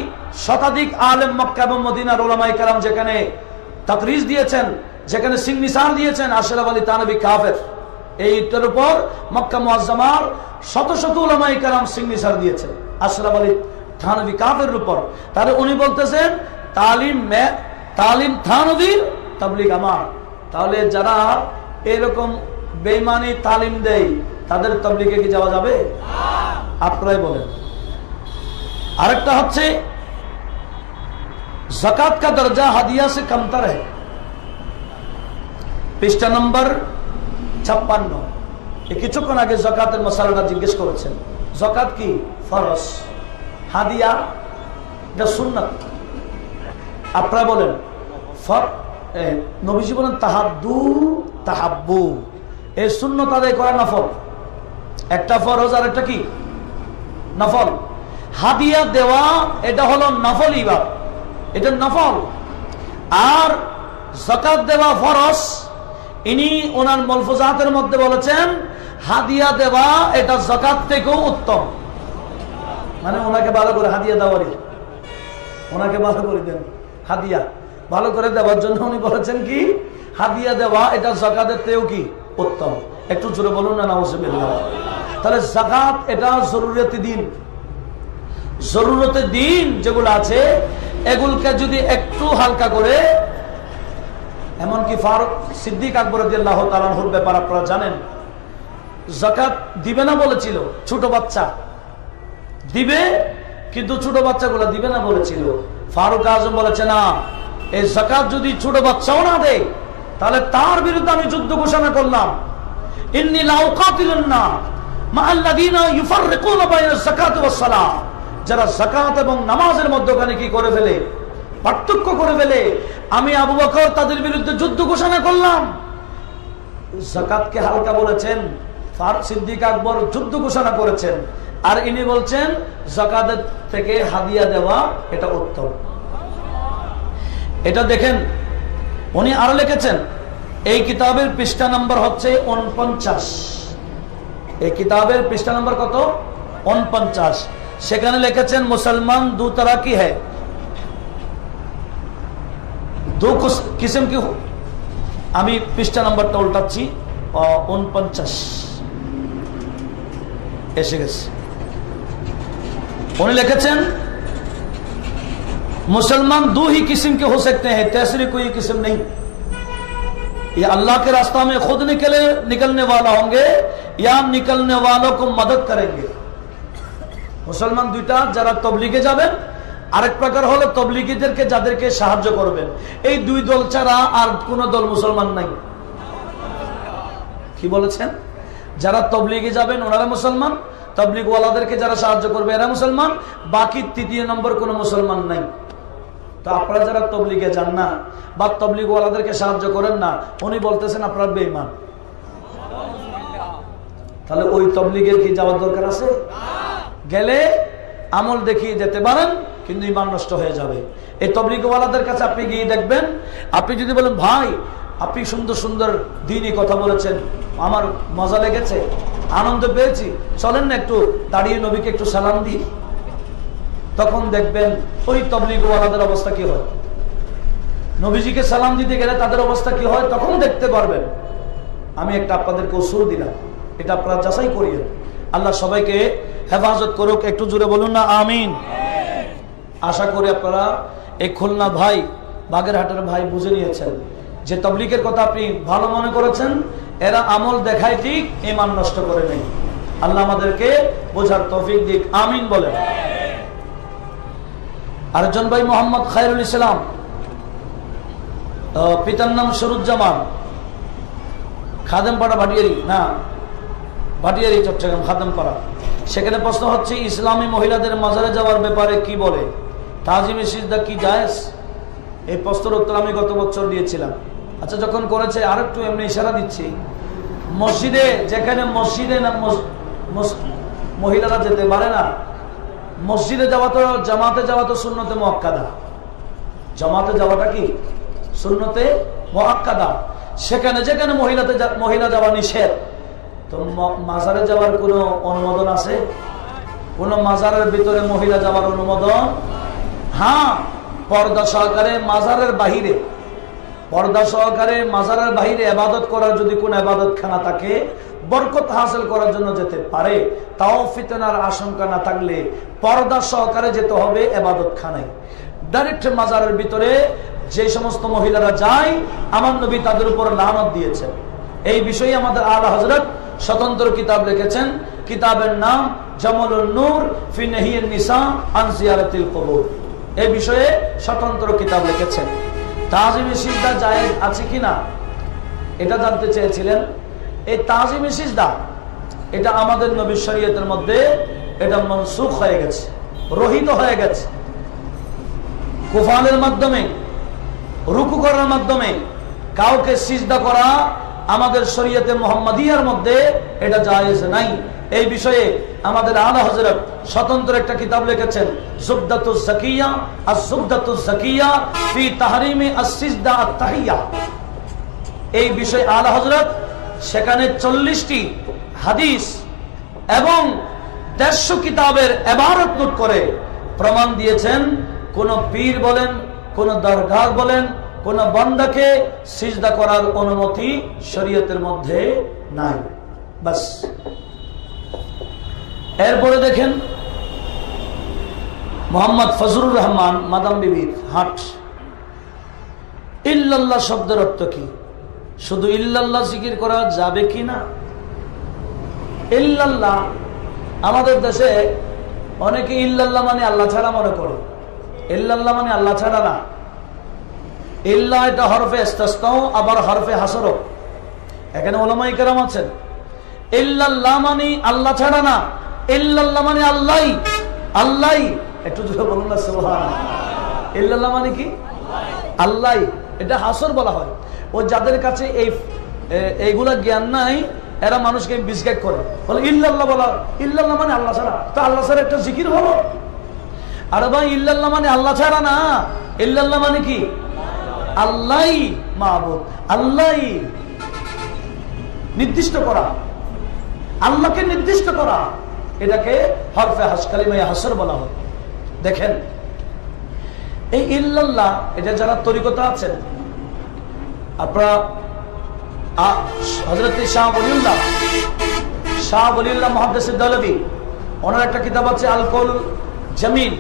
শতাধিক আলেম মক্কা এবং মদিনার উলামায়ে কেরাম যেখানে তাকরিজ দিয়েছেন, যেখানে সিগনেচার দিয়েছেন আশরাফ আলী থানভী কাফের, এইটার উপর মক্কা মুআজ্জামার শত শত উলামায়ে কেরাম সিগনেচার দিয়েছেন আশরাফ আলী থানভী কাফের উপর। তাহলে উনি বলতেছেন তালিম থানভীর তাবলীগ আমার। তাহলে যারা এরকম বেঈমানি তালিম দেয় তাদের তাবলীগে কি যাওয়া যাবে? আপনারাই বলেন। আরেকটা হচ্ছে ज़कात का दर्जा हदिया से कमतर है। পৃষ্ঠা নম্বর 56। কিছুক্ষণ আগে যাকাতের মশালাটা জিজ্ঞেস করেছেন। যাকাত কি? ফরজ। হাদিয়া এটা সুন্নাত। আপনারা বলেন নবীজি বলেন তাহাদ্দু তাহাব্বু, এই সুন্নত আদায় করা নফল। একটা ফরজ আর একটা কি? নফল। হাদিয়া দেওয়া এটা হলো নফল ইবাদত, এটা নফল। আর যাকাত দেওয়া ফরজ। ইনি ওনার মলফুজাতের মধ্যে বলেছেন হাদিয়া দেওয়া এটা যাকাত থেকেও উত্তম। মানে ওনাকে ভালো করে হাদিয়া দেওয়ারই, ওনাকে ভালো করে দেন হাদিয়া ভালো করে দেওয়ার জন্য উনি বলেছেন কি হাদিয়া দেওয়া এটা যাকাতের থেকেও কি উত্তম। একটু জোরে বলুন না নাউজুবিল্লাহ। তাহলে যাকাত এটা জরুরতে দিন, জরুরতে দিন যেগুলো আছে এগুলোকে যদি একটু হালকা করে, এমনকি ফারুক সিদ্দিক আকবর রাদিয়াল্লাহু তাআলা আনহুর ব্যাপার আপনারা জানেন, যাকাত দিবে না বলেছিল, ছোট বাচ্চা দিবে কিন্তু ছোট বাচ্চাগুলো দিবে না বলেছিল। ফারুক আজম বলেছে না, এই যাকাত যদি ছোট বাচ্চাও না দেয় তাহলে তার বিরুদ্ধে আমি যুদ্ধ ঘোষণা করলাম। ইন্নী লা উকাতিলুন্না মাআল্লাযীনা ইউফাররিকুনা বাইনাস যাকাতি ওয়াস সালাহ, যারা যাকাত এবং নামাজের মধ্যখানে কি করে ফেলে, পার্থক্য করে ফেলে, আমি আবু বকর তাদের বিরুদ্ধে যুদ্ধ ঘোষণা করলাম। যাকাতকে হালকা বলেছেন, ফারুক সিদ্দিক আকবর যুদ্ধ ঘোষণা করেছেন, আর ইনি বলছেন যাকাতের থেকে হাদিয়া দেওয়া এটা উত্তম। এটা দেখেন উনি আরো লিখেছেন, এই কিতাবের পৃষ্ঠা নম্বর হচ্ছে 49। এই কিতাবের পৃষ্ঠা নম্বর কত? 49। সেখানে লিখেছেন মুসলমান দু तरह की है, दो किस्म की। আমি পৃষ্ঠা নম্বরটা উল্টাচ্ছি, 49 এসে গেছে। उन्हें लिखेছেন मुसलमान दो ही किस्म के हो सकते हैं, तीसरी कोई किस्म नहीं। ये अल्लाह के रास्ता में खुद निकलने वाला होंगे या निकलने वालों को मदद करेंगे। मुसलमान दुइटा, যারা তবলিগে যাবেন, আরেক প্রকার হলো তবলিগীদেরকে যাদেরকে সাহায্য করবেন। এই দুই দল ছাড়া আর কোন দল মুসলমান নাই। কি বলেছেন? যারা তবলিগে যাবেন ওনারা মুসলমান, তবলিগ ওয়ালাদেরকে যারা সাহায্য করবে এরা মুসলমান, বাকি তৃতীয় নম্বর কোন মুসলমান নাই। তো আপনারা যারা তবলিগে যান না বা তবলিগ ওয়ালাদেরকে সাহায্য করেন না, উনি বলতেছেন আপনারা বেঈমান। তাহলে ওই তবলিগের কি যাওয়ার দরকার আছে? গেলে আমল দেখিয়ে যেতে পারেন কিন্তু ঈমান নষ্ট হয়ে যাবে। এই তবলিগ ওয়ালাদের কাছে আপনি গিয়ে দেখবেন, আপনি যদি বলেন ভাই আপনি সুন্দর সুন্দর দ্বীনি কথা বলেছেন, আমার মজা লেগেছে, আনন্দ পেয়েছি, চলেন না একটু দাঁড়িয়ে নবীকে একটু সালাম দিই, তখন দেখবেন ওই তবলিগ ওয়ালাদের অবস্থা কি হয়। নবীজিকে সালাম দিতে গেলে তাদের অবস্থা কি হয় তখন দেখতে পারবেন। আমি একটা আপনাদেরকে উসুল দিলাম, এটা আপনারা যাচাই করিয়েন। আল্লাহ সবাইকে হেফাজত করুক। একটু জোরে বলুন না আমিন। আশা করি আপনারা এই খুলনা ভাই, বাগেরহাটের ভাই বুঝে নিয়েছেন যে তবলিগের কথা আপনি ভালো মনে করেছেন, এরা আমল দেখায় ঠিক, ঈমান নষ্ট করে নেই। আল্লাহ আমাদেরকে বোঝার তৌফিক দিক, আমিন বলেন। আরেকজন ভাই মোহাম্মদ খায়রুল ইসলাম, পিতার নাম সরুজ্জামান, খাদেমপাড়া ভাটিয়ারি, না ভাটিয়ারি চট্টগ্রাম খাদেমপাড়া। সেখানে প্রশ্ন হচ্ছে ইসলামী মহিলাদের মাজারে যাওয়ার ব্যাপারে কি বলে, তাজিমে সিজদা কি জায়েজ? এই প্রশ্নের উত্তর আমি গত বছর দিয়েছিলাম। আচ্ছা যখন করেছে আর একটু এমনি ইশারা দিচ্ছি, মসজিদে যেখানে মসজিদে না মহিলারা যেতে পারে না, মসজিদে যাওয়া তো জামাতে যাওয়া তো সুন্নতে মুআক্কাদা। জামাতে যাওয়াটা কি সুন্নতে মুআক্কাদা। সেখানে যেখানে মহিলা যাওয়া নিষেধ, তো মাজারে যাওয়ার কোনো অনুমোদন আছে? কোন মাজারের ভিতরে মহিলা যাওয়ার অনুমোদন? হ্যাঁ, পর্দা সহকারে মাজারের বাহিরে, পর্দা সহকারে মাজারের বাহিরে ইবাদত করার যদি কোন ইবাদতখানা থাকে, বরকত হাসিল করার জন্য যেতে পারে, তাও ফিতনার আশঙ্কা না থাকলে পর্দা সহকারে যেতে হবে ইবাদতখানায়। ডাইরেক্ট মাজারের ভিতরে যে সমস্ত মহিলারা যায়, আমার নবী তাদের উপর লানত দিয়েছেন। এই বিষয়ে আমাদের আলা হযরত স্বতন্ত্র কিতাব লিখেছেন, কিতাবের নাম জামালুন নূর ফি নাহিয়িন নিসা আন জিয়ারাতিল কুবুর। এই বিষয়ে স্বতন্ত্র কিতাব লিখেছেন। তাজিমে সিজদা জায়েজ আছে কিনা এটা জানতে চেয়েছিলেন। এই তাজিমে সিজদা এটা আমাদের নবীর শরীয়তের মধ্যে এটা মনসুখ হয়ে গেছে, রহিত হয়ে গেছে। কুফালের মাধ্যমে, রুকু করার মাধ্যমে কাউকে সিজদা করা আমাদের শরীয়তে মুহাম্মাদিয়ার মধ্যে এটা জায়েজ নাই। এই বিষয়ে আমাদের আলা হযরত স্বতন্ত্র একটা কিতাব লিখেছেন, জুবদাতুজ যাকিয়া আজ-জুবদাতুজ যাকিয়া ফি তাহরিমি আস-সিজদা আত-তাহিয়া। এই বিষয়ে আলা হযরত সেখানে 40টি হাদিস এবং 150 কিতাবের ইবারত নোট করে প্রমাণ দিয়েছেন কোন পীর বলেন, কোন দরগাহ বলেন, কোন বান্দাকে সিজদা করার অনুমতি শরীয়তের মধ্যে নাই। বাস। এরপরে দেখেন মোহাম্মদ ফজলুর রহমান মাদাম বিবির হাট, ইল্লাল্লাহ শব্দের অর্থ কি? শুধু ইল্লাল্লাহ জিকির করা যাবে কি না? ইল্লাল্লাহ আমাদের দেশে অনেকে ইল্লাল্লাহ মানে আল্লাহ ছাড়া মনে করে। ইল্লাল্লাহ মানে আল্লাহ ছাড়া না। ইল্লাহ এটা হরফে ইস্তিসনাও, আবার হরফে হাসরও। এখানে উলামায়ে কেরাম আছেন। ইল্লাল্লাহ মানে আল্লাহ ছাড়া না, ইল্লাল্লাহ মানে আল্লাহই। আল্লাহই, একটু জোরে বলুন না সুবহানাল্লাহ। ইল্লাল্লাহ মানে কি? আল্লাহই। এটা হাসর বলা হয়। ও যাদের কাছে এইগুলা জ্ঞান নাই এরা মানুষকে মিসগাইড করে, বলে ইল্লাল্লাহ বলা, ইল্লাল্লাহ মানে আল্লাহ ছাড়া। তো আল্লাহ ছাড়া একটা জিকির হলো। আরে ভাই, ইল্লাল্লাহ মানে আল্লাহ ছাড়া না, ইল্লাল্লাহ মানে কি? আল্লাহই মাবুদ, আল্লাহই নির্দিষ্ট করা, আল্লাহকে নির্দিষ্ট করা, এটাকে হরফে কালিমায়ে হাসর বলা হয়। দেখেন এই ইল্লাল্লাহ এটা যারা তরিকতে আছেন, আপনারা হযরত শাহ ওলিউল্লাহ মুহাদ্দিস দহলভী, ওনার একটা কিতাব আছে আল কৌল জামিল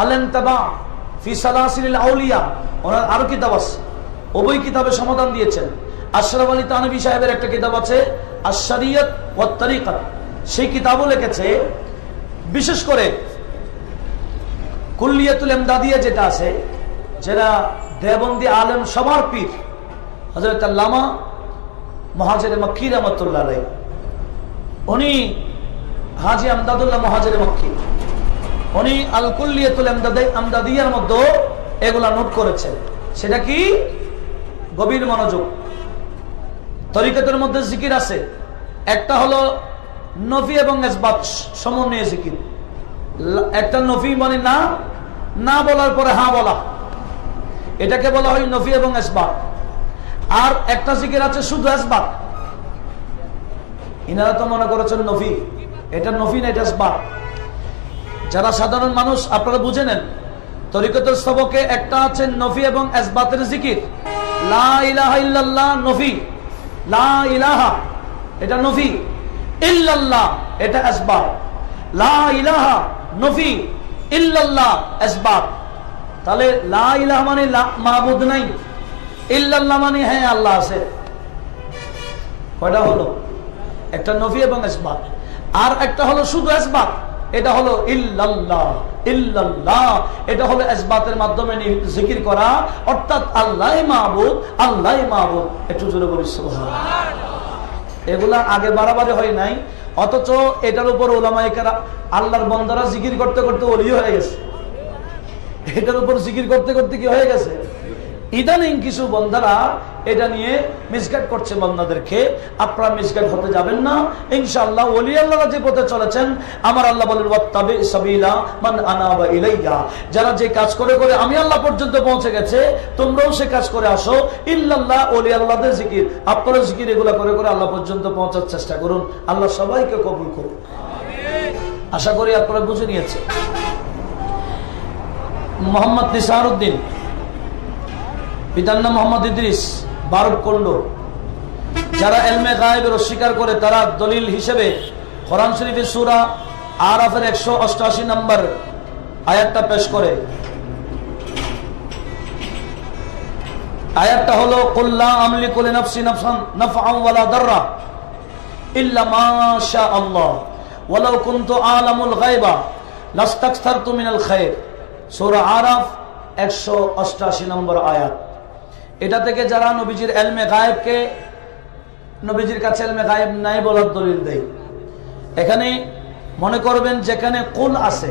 আল ইনতিবা ফি সালাসিলিল আউলিয়া, ওনার আরো কিতাব আছে। ওই কিতাবে সমাধান দিয়েছেন। আশরাফ আলী তানভী সাহেবের একটা কিতাব আছে আশ-শরিয়ত ওয়াত তরিকাত, সেই কিতাবও লিখেছে। বিশেষ করে কুল্লিয়াতুল ইমদাদিয়া যেটা আছে, যেটা দেওবন্দি আলেম সবার পীর হযরত আল্লামা মুহাজিরে মক্কি রাহমাতুল্লাহ আলাইহি, উনি হাজী আমদাদুল্লাহ মুহাজিরে মক্কি, উনি আল কুল্লিয়াতুল ইমদাদিয়ার মধ্যে এগুলা নোট করেছেন। সেটা কি? গভীর মনোযোগ। তরিকতের মধ্যে জিকির আছে, একটা হলো নফি এবং ইসবাত সমন্বয়ে জিকির। একটা নফি মানে না, না বলার পরে হ্যাঁ বলা, এটাকে বলা হয় নফি এবং ইসবাত। আর একটা জিকির আছে শুধু ইসবাত। ইনারা তো মনে করেছেন নফি, এটা নফি না, এটা ইসবাত। যারা সাধারণ মানুষ আপনারা বুঝে নেন, তরিকতের সবকে একটা আছে নফি এবং ইসবাতের জিকির। লা ইলাহা ইল্লাল্লাহ নফি, লা ইলাহা এটা নফি, ইল্লাল্লাহ এটা ইসবাত। লা ইলাহা নফি, ইল্লাল্লাহ ইসবাত। তাহলে লা ইলাহা মানে মাবুদ নাই, ইল্লাল্লাহ মানে হ্যাঁ আল্লাহ আছে। কয়টা হলো? একটা নফি এবং ইসবাত। আর একটা হলো শুধু ইসবাত, এটা হলো ইল্লাল্লাহ। ইল্লাল্লাহ এটা হলো ইসবাতের মাধ্যমে জিকির করা, অর্থাৎ আল্লাহই মাবুদ, আল্লাহই মাবুদ। একটু জোরে বলি সুবহানাল্লাহ। এগুলা আগে বাড়াবাড়ি হয় নাই, অথচ এটার উপর উলামায়ে কেরাম আল্লাহর বান্দারা জিকির করতে করতে ওলি হয়ে গেছে। এটার উপর জিকির করতে করতে কি হয়ে গেছে? ইদানিং কিছু বান্দারা এটা নিয়ে মিসগাইড করছে বান্দাদেরকে। আপনারা মিসগাইড হতে যাবেন না ইনশাআল্লাহ। ওলি আল্লাহরা যে পথে চলেছেন, আমার আল্লাহ বলেন ওয়াত্তাবি সাবিলা মান আনাবা ইলাইয়া, যারা যে কাজ করে করে আমি আল্লাহ পর্যন্ত পৌঁছে গেছে, তোমরাও সে কাজ করে আসো। ইল্লাল্লাহ ওলি আল্লাহদের জিকির, আপনারা জিকির এগুলা করে করে আল্লাহ পর্যন্ত পৌঁছার চেষ্টা করুন। আল্লাহ সবাইকে কবুল করুন। আশা করি আপনারা বুঝে নিয়েছেন। মোহাম্মদ নিসারউদ্দিন, পিতার নাম মোহাম্মদ ইদ্রিস, বারবকুণ্ড। যারা ইলমে গায়েবের অস্বীকার করে তারা দলিল হিসেবে কোরআন শরীফের সূরা আরাফের 188 নম্বর আয়াতটা পেশ করে। আয়াতটা হলো কুল লা আমলিকু লিনাফসি নাফআন ওয়ালা দাররা ইল্লা মা শা আল্লাহ ওয়ালাউ কুনতু আলামুল গায়বা লাস্তাকসারতু মিনাল খায়র, সূরা আরাফ 188 নম্বর আয়াত। এটা থেকে যারা নবীজির ইলমে গায়েবকে, নবীজির কাছে ইলমে গায়েব নাই বলার দলিল দেয়, এখানে মনে করবেন যেখানে কুল আছে,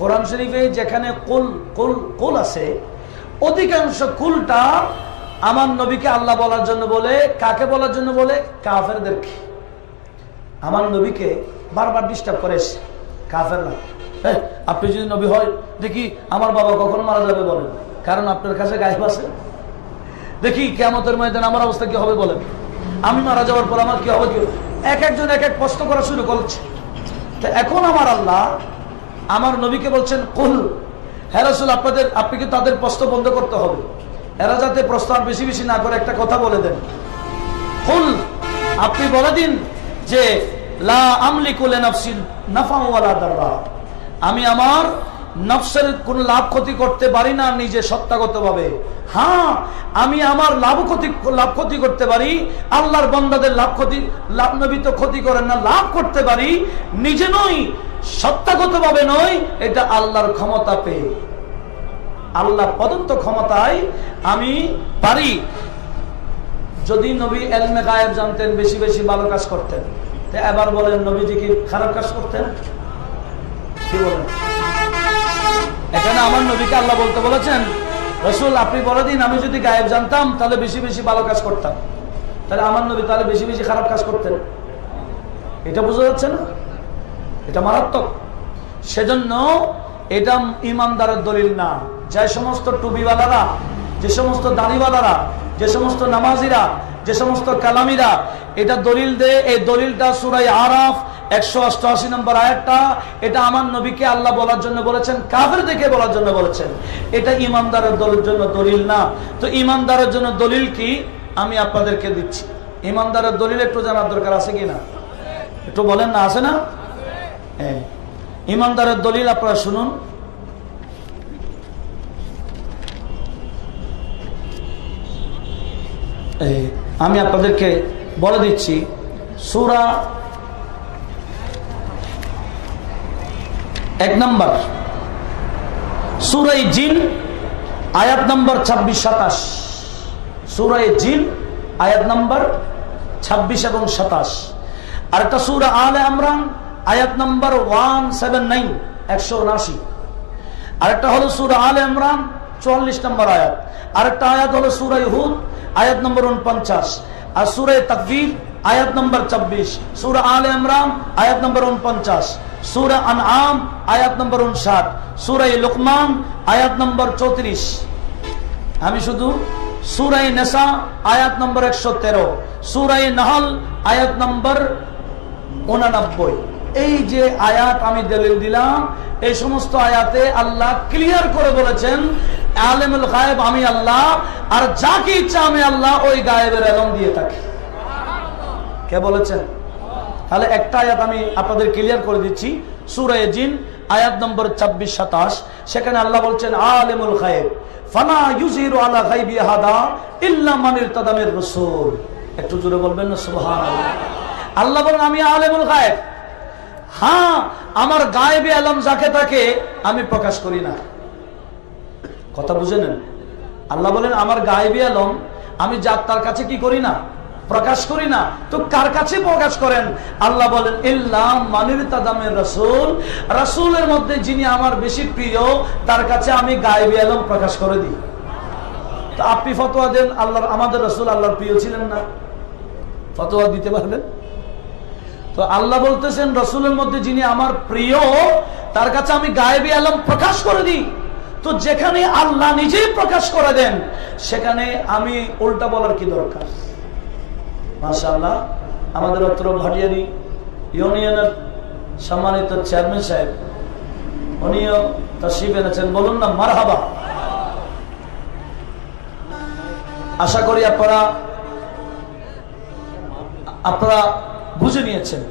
কোরআন শরীফে যেখানে কুল কুল কুল আছে, অধিকাংশ কুলটা আমার নবীকে আল্লাহ বলার জন্য বলে। কাকে বলার জন্য বলে? কাফেরদেরকে। আমার নবীকে বারবার ডিস্টার্ব করে কাফেররা। আপনি যদি নবী হয়, দেখি আমার বাবা কখন মারা যাবে বলেন, কারণ আপনার কাছে গায়েব আছে। দেখি কিয়ামতের ময়দানে আমার অবস্থা কি হবে বলেন, আমি মারা যাওয়ার পর আমার কি হবে, কি এক একজন এক এক প্রশ্ন করা শুরু করছে। তো এখন আমার আল্লাহ আমার নবীকে বলছেন কুল, হে রাসূল আপনি কি তাদের প্রশ্ন বন্ধ করতে হবে, এরা যাতে প্রশ্ন আর বেশি বেশি না করে একটা কথা বলে দেন। কুল, আপনি বলে দিন যে লা আমলিকু লিনাফসি নাফা ওয়ালা দাররা, আমি আমার নফসের কোন লাভ ক্ষতি করতে পারি না নিজে সত্তাগতভাবে। হ্যাঁ, আমি আমার লাভ ক্ষতি করতে পারি, আল্লাহর বান্দাদের লাভ নবী তো ক্ষতি করেন না, লাভ করতে পারি নিজে নই, সত্তাগতভাবে নয়, এটা আল্লাহর ক্ষমতা পেয়ে, আল্লাহ প্রদত্ত ক্ষমতায় আমি পারি। যদি নবী ইলমে গায়েব জানতেন, বেশি বেশি ভালো কাজ করতেন। এবার বলেন নবীজি কি খারাপ কাজ করতেন? কি বলেন? এখানে আমার নবীকে আল্লাহ বলতে বলেছেন, রাসূল আপনি বলে দিন আমি যদি গায়েব জানতাম তাহলে বেশি বেশি ভালো কাজ করতাম। তাহলে আমার নবী তাহলে বেশি বেশি খারাপ কাজ করতেন? এটা বোঝা যাচ্ছে না? এটা মারাত্মক। সেজন্য এটা ইমানদারের দলিল না। যে সমস্ত টুবিওয়ালারা, যে সমস্ত দাড়িওয়ালারা, যে সমস্ত নামাজিরা, যে সমস্ত কালামিরা এটা দলিল দেয়, এই দলিলটা সূরা আরাফ 188 নম্বর আয়াতটা, এটা আমার নবীকে আল্লাহ বলার জন্য বলেছেন, কাফেরদেরকে বলার জন্য বলেছেন। এটা ইমানদারের দলের জন্য দলিল না। তো ইমানদারের জন্য দলিল কি আমি আপনাদেরকে দিচ্ছি। ইমানদারের দলিল একটু জানার দরকার আছে কিনা, একটু বলেন না, আছে না? হ্যাঁ, ইমানদারের দলিল আপনারা শুনুন। আমি আপনাদেরকে বলে দিচ্ছি, সূরা 1 নম্বর, সূরা জিন আয়াত নম্বর 26-27, সূরা জিন আয়াত নম্বর 26 এবং 27। আর একটা সূরা আলে ইমরান আয়াত নম্বর 179, 179। আরেকটা হলো সূরা আলে ইমরান 44 নম্বর আয়াত। আরেকটা আয়াত হলো সূরা হুদ আয়াত নম্বর 49। আর সূরা তাকবীর আয়াত নম্বর 24, সূরা আলে ইমরান আয়াত নম্বর 49, সূরা আনআম আয়াত নম্বর 59, সূরা লুকমান আয়াত নম্বর 34। আমি শুধু সূরা নিসা আয়াত নম্বর 113, সূরা নাহল আয়াত নম্বর 89। এই যে আয়াত আমি দলিল দিলাম, এই সমস্ত আয়াতে আল্লাহ ক্লিয়ার করে বলেছেন আলেমুল গায়েব আমি আল্লাহ, আর যাকে ইচ্ছা আমি আল্লাহ ওই গায়েবের ইলম দিয়ে থাকি। কে বলেছেন? তাহলে একটা আয়াত আমি আপনাদের ক্লিয়ার করে দিচ্ছি, সূরা জিন আয়াত নম্বর 26-27। সেখানে আল্লাহ বলছেন আলেমুল গায়েব ফালা ইউজিরু আলা গায়বি আহাদা ইল্লা মান ইরতাদা মির রাসূল। একটু জোরে বলবেন না সুবহানাল্লাহ। আল্লাহ বলেন আমি আলেমুল গায়েব, হ্যাঁ আমার গায়েবী ইলম যাকে তাকে আমি প্রকাশ করি না। কথা বুঝে নেন। আল্লাহ বলেন আমার গায়েবী ইলম আমি তার কাছে কি করি না, প্রকাশ করি না। তো কার কাছে প্রকাশ করেন? আল্লাহ বলেন ইল্লা মান ইরতাদা মির রাসূল, রাসূলের মধ্যে যিনি আমার বেশি প্রিয় তার কাছে আমি গায়েবী ইলম প্রকাশ করে দিই। তো আপনি ফতোয়া দেন আল্লাহর, আমাদের রাসূল আল্লাহর প্রিয় ছিলেন না, ফতোয়া দিতে পারবেন? তো আল্লাহ বলতেছেন রাসূলের মধ্যে যিনি আমার প্রিয় তার কাছে আমি গায়েবী ইলম প্রকাশ করে দিই। তো যেখানে আল্লাহ নিজেই প্রকাশ করে দেন সেখানে আমি উল্টা বলার কি দরকার? মাশাআল্লাহ, আমাদের অত্র ভাটিয়ারি ইউনিয়নের সম্মানিত চেয়ারম্যান সাহেব উনিও তাশরীফ এনেছেন, বলুন না মারহাবা। আশা করি আপনারা বুঝে নিয়েছেন।